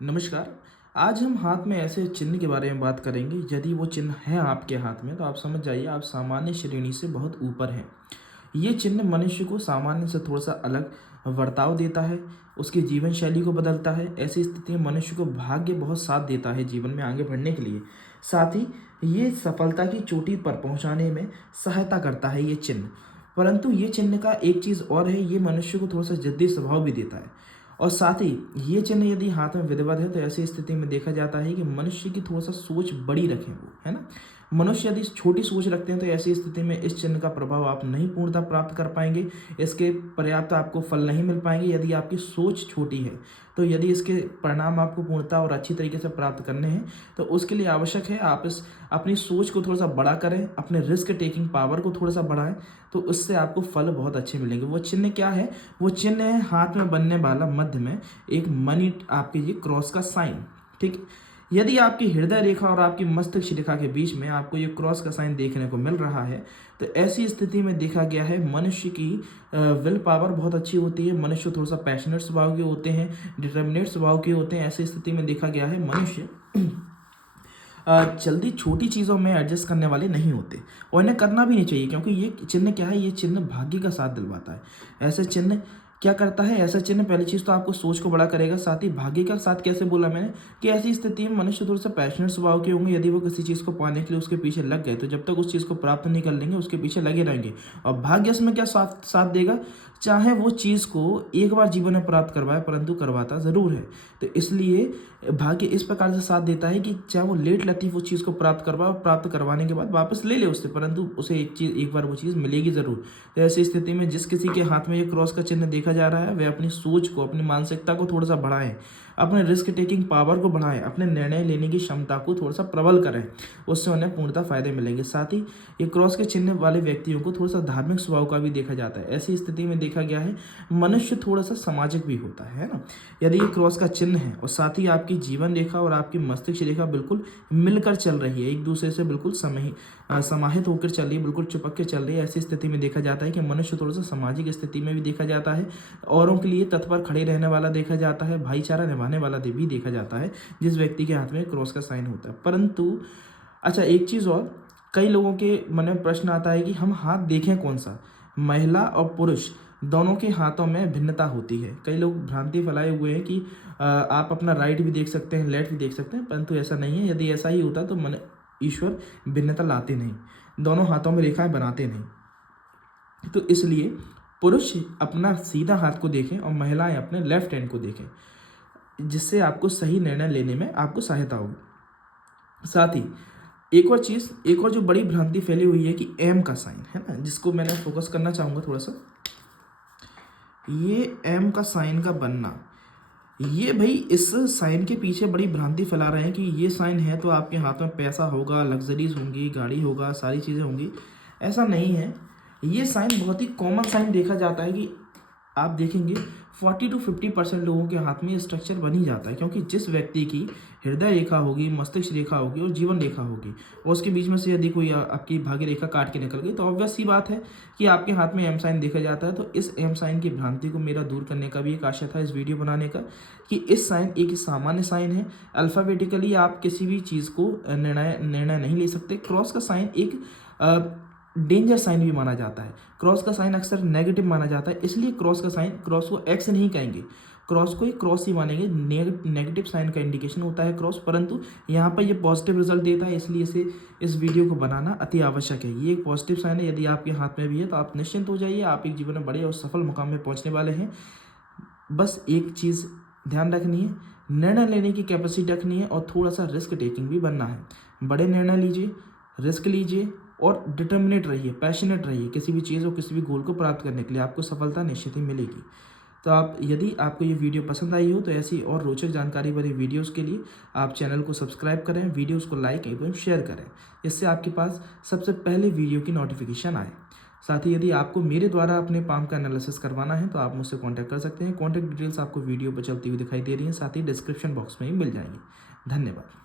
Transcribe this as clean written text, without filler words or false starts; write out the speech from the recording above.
नमस्कार। आज हम हाथ में ऐसे चिन्ह के बारे में बात करेंगे। यदि वो चिन्ह है आपके हाथ में तो आप समझ जाइए आप सामान्य श्रेणी से बहुत ऊपर हैं। ये चिन्ह मनुष्य को सामान्य से थोड़ा सा अलग बर्ताव देता है, उसकी जीवन शैली को बदलता है। ऐसी स्थिति में मनुष्य को भाग्य बहुत साथ देता है जीवन में आगे बढ़ने के लिए। साथ ही ये सफलता की चोटी पर पहुंचाने में सहायता करता है ये चिन्ह। परंतु ये चिन्ह का एक चीज़ और है, ये मनुष्य को थोड़ा सा जिद्दी स्वभाव भी देता है। और साथ ही ये चिन्ह यदि हाथ में विधिवत है तो ऐसी स्थिति में देखा जाता है कि मनुष्य की थोड़ा सा सोच बड़ी रखें वो, है ना। मनुष्य यदि छोटी सोच रखते हैं तो ऐसी स्थिति में इस चिन्ह का प्रभाव आप नहीं पूर्णतः प्राप्त कर पाएंगे। इसके पर्याप्त आपको फल नहीं मिल पाएंगे यदि आपकी सोच छोटी है। तो यदि इसके परिणाम आपको पूर्णतः और अच्छी तरीके से प्राप्त करने हैं तो उसके लिए आवश्यक है आप इस अपनी सोच को थोड़ा सा बड़ा करें, अपने रिस्क टेकिंग पावर को थोड़ा सा बढ़ाएं। तो उससे आपको फल बहुत अच्छे मिलेंगे। वो चिन्ह क्या है? वो चिन्ह है हाथ में बनने वाला मध्य में एक मनी, आपके ये क्रॉस का साइन। ठीक, यदि आपकी हृदय रेखा और आपकी मस्तिष्क रेखा के बीच में आपको ये क्रॉस का साइन देखने को मिल रहा है तो ऐसी स्थिति में देखा गया है मनुष्य की विल पावर बहुत अच्छी होती है। मनुष्य थोड़ा सा पैशनेट स्वभाव के होते हैं, डिटर्मिनेट स्वभाव के होते हैं। ऐसी स्थिति में देखा गया है मनुष्य जल्दी छोटी चीज़ों में एडजस्ट करने वाले नहीं होते और इन्हें करना भी नहीं चाहिए, क्योंकि ये चिन्ह क्या है? ये चिन्ह भाग्य का साथ दिलवाता है। ऐसे चिन्ह क्या करता है? ऐसा चिन्ह पहली चीज़ तो आपको सोच को बड़ा करेगा, साथ ही भाग्य का साथ कैसे बोला मैंने कि ऐसी स्थिति में मनुष्य थोड़ा सा पैशनेट स्वभाव के होंगे। यदि वो किसी चीज़ को पाने के लिए उसके पीछे लग गए तो जब तक उस चीज़ को प्राप्त नहीं कर लेंगे उसके पीछे लगे रहेंगे। और भाग्य इसमें क्या साथ साथ देगा? चाहे वो चीज़ को एक बार जीवन में प्राप्त करवाए परंतु करवाता ज़रूर है। तो इसलिए भाग्य इस प्रकार से साथ देता है कि चाहे वो लेट लतीफ़ उस चीज़ को प्राप्त करवाए और प्राप्त करवाने के बाद वापस ले ले उससे, परंतु उसे एक बार वो चीज़ मिलेगी ज़रूर। तो ऐसी स्थिति में जिस किसी के हाथ में ये क्रॉस का चिन्ह देखा जा रहा है वह अपनी सोच को, अपनी मानसिकता को थोड़ा सा बढ़ाएं, अपने रिस्क टेकिंग पावर को बढ़ाएं, अपने निर्णय लेने की क्षमता को थोड़ा सा प्रबल करें। उससे उन्हें पूर्णतः फायदे मिलेंगे। साथ ही ये क्रॉस के चिन्ह वाले व्यक्तियों को थोड़ा सा धार्मिक स्वभाव का भी देखा जाता है। ऐसी स्थिति में देखा गया है मनुष्य थोड़ा सा सामाजिक भी होता है ना। यदि ये क्रॉस का चिन्ह है और साथ ही आपकी जीवन रेखा और आपकी मस्तिष्क रेखा बिल्कुल मिलकर चल रही है, एक दूसरे से बिल्कुल समाहित होकर चल रही है, बिल्कुल चिपक के चल रही है, ऐसी स्थिति में देखा जाता है कि मनुष्य थोड़ा सा सामाजिक स्थिति में भी देखा जाता है, औरों के लिए तत्पर खड़े रहने वाला देखा जाता है, भाईचारा निभाने वाला भी देखा जाता है जिस व्यक्ति के हाथ में क्रॉस का साइन होता है। परंतु अच्छा, एक चीज़ और, कई लोगों के मन में प्रश्न आता है कि हम हाथ देखें कौन सा? महिला और पुरुष दोनों के हाथों में भिन्नता होती है। कई लोग भ्रांति फैलाए हुए हैं कि आप अपना राइट भी देख सकते हैं, लेफ्ट भी देख सकते हैं, परंतु ऐसा नहीं है। यदि ऐसा ही होता तो मन ईश्वर भिन्नता लाते नहीं, दोनों हाथों में रेखाएं बनाते नहीं। तो इसलिए पुरुष अपना सीधा हाथ को देखें और महिलाएं अपने लेफ्ट हैंड को देखें, जिससे आपको सही निर्णय लेने में आपको सहायता होगी। साथ ही एक और चीज़, एक और जो बड़ी भ्रांति फैली हुई है कि एम का साइन है ना, जिसको मैंने फोकस करना चाहूँगा थोड़ा सा। ये एम का साइन का बनना, ये भाई इस साइन के पीछे बड़ी भ्रांति फैला रहे हैं कि ये साइन है तो आपके हाथ में पैसा होगा, लग्जरीज होंगी, गाड़ी होगा, सारी चीज़ें होंगी। ऐसा नहीं है। ये साइन बहुत ही कॉमन साइन देखा जाता है कि आप देखेंगे 40 to 50% लोगों के हाथ में ये स्ट्रक्चर बन ही जाता है, क्योंकि जिस व्यक्ति की हृदय रेखा होगी, मस्तिष्क रेखा होगी और जीवन रेखा होगी और उसके बीच में से यदि कोई आपकी भाग्य रेखा काट के निकल गई तो ऑब्वियस सी बात है कि आपके हाथ में एम साइन देखा जाता है। तो इस एम साइन की भ्रांति को मेरा दूर करने का भी एक आशा था इस वीडियो बनाने का, कि इस साइन एक सामान्य साइन है। अल्फ़ाबेटिकली आप किसी भी चीज़ को निर्णय नहीं ले सकते। क्रॉस का साइन एक डेंजर साइन भी माना जाता है। क्रॉस का साइन अक्सर नेगेटिव माना जाता है, इसलिए क्रॉस का साइन, क्रॉस को एक्स नहीं कहेंगे, क्रॉस को ही क्रॉस ही मानेंगे। नेगेटिव साइन का इंडिकेशन होता है क्रॉस, परंतु यहाँ पर ये पॉजिटिव रिजल्ट देता है, इसलिए इस वीडियो को बनाना अति आवश्यक है। ये एक पॉजिटिव साइन है। यदि आपके हाथ में भी है तो आप निश्चिंत हो जाइए, आप एक जीवन में बड़े और सफल मुकाम में पहुँचने वाले हैं। बस एक चीज़ ध्यान रखनी है, निर्णय लेने की कैपेसिटी रखनी है और थोड़ा सा रिस्क टेकिंग भी बनना है। बड़े निर्णय लीजिए, रिस्क लीजिए और डिटर्मिनेट रहिए, पैशनेट रहिए किसी भी चीज़ और किसी भी गोल को प्राप्त करने के लिए। आपको सफलता निश्चित ही मिलेगी। तो यदि आपको ये वीडियो पसंद आई हो तो ऐसी और रोचक जानकारी भरी वीडियोस के लिए आप चैनल को सब्सक्राइब करें, वीडियोस को लाइक एवं शेयर करें, जिससे आपके पास सबसे पहले वीडियो की नोटिफिकेशन आए। साथ ही यदि आपको मेरे द्वारा अपने पाम का एनालिसिस करवाना है तो आप मुझसे कॉन्टैक्ट कर सकते हैं। कॉन्टैक्ट डिटेल्स आपको वीडियो पर चलती हुई दिखाई दे रही हैं, साथ ही डिस्क्रिप्शन बॉक्स में ही मिल जाएंगी। धन्यवाद।